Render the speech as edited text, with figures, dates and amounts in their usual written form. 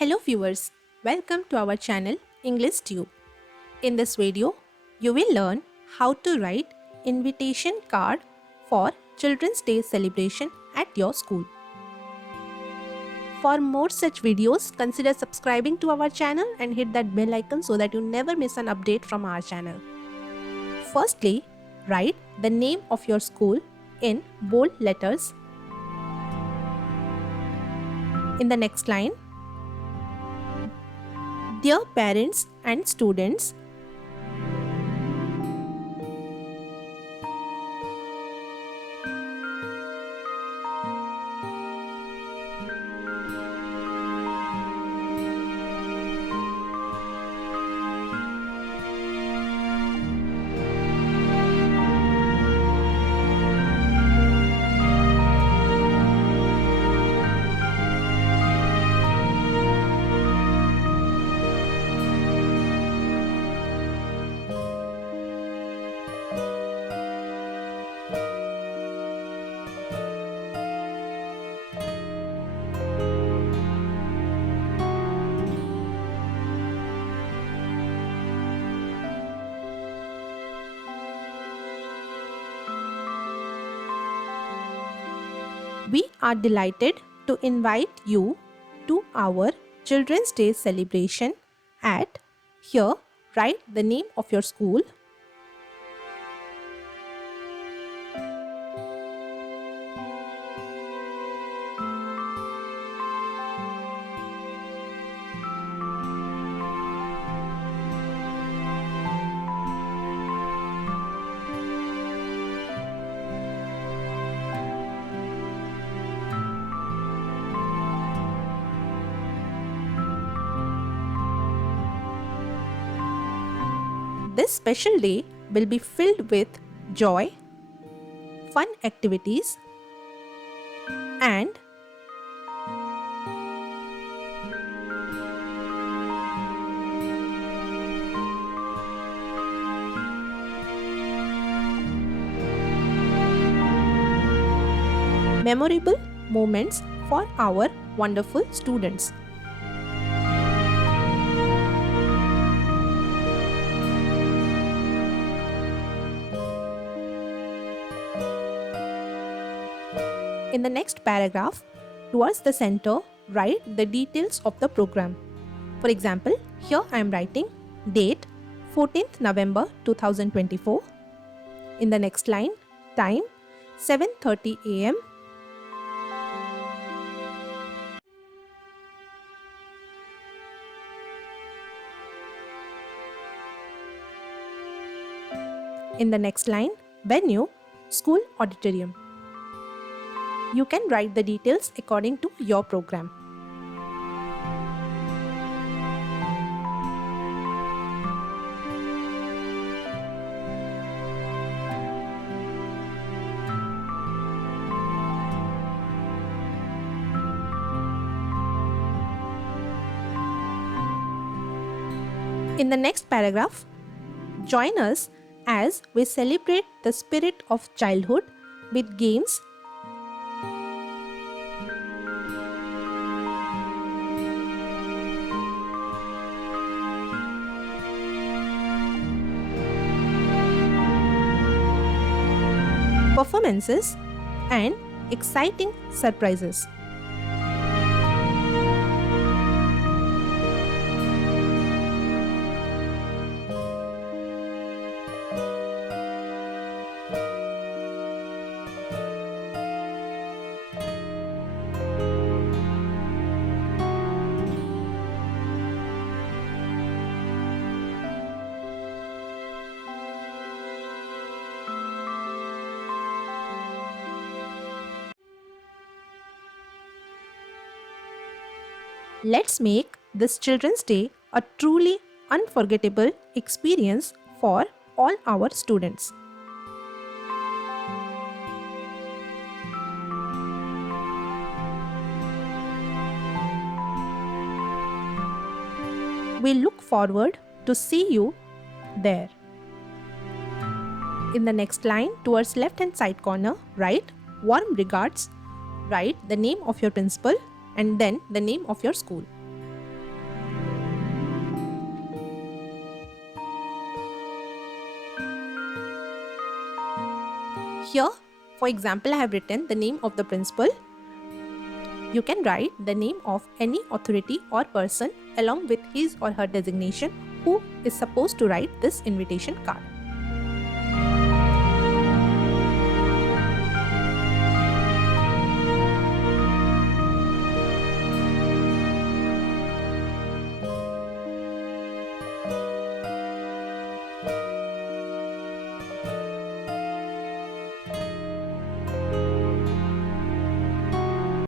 Hello viewers, welcome to our channel English Tube. In this video, you will learn how to write invitation card for Children's Day celebration at your school. For more such videos, consider subscribing to our channel and hit that bell icon so that you never miss an update from our channel. Firstly, write the name of your school in bold letters. In the next line, dear parents and students, we are delighted to invite you to our Children's Day celebration at. Here, write the name of your school, This special day will be filled with joy, fun activities, and memorable moments for our wonderful students. In the next paragraph, towards the center, write the details of the program. For example, here I am writing date 14th November 2024. In the next line, time 7:30 am. In the next line, venue, school auditorium. You can write the details according to your program. In the next paragraph, join us as we celebrate the spirit of childhood with games, performances, and exciting surprises. Let's make this Children's Day a truly unforgettable experience for all our students. We look forward to see you there. In the next line, towards left hand side corner, write warm regards, write the name of your principal and then the name of your school. Here, for example, I have written the name of the principal. You can write the name of any authority or person along with his or her designation who is supposed to write this invitation card.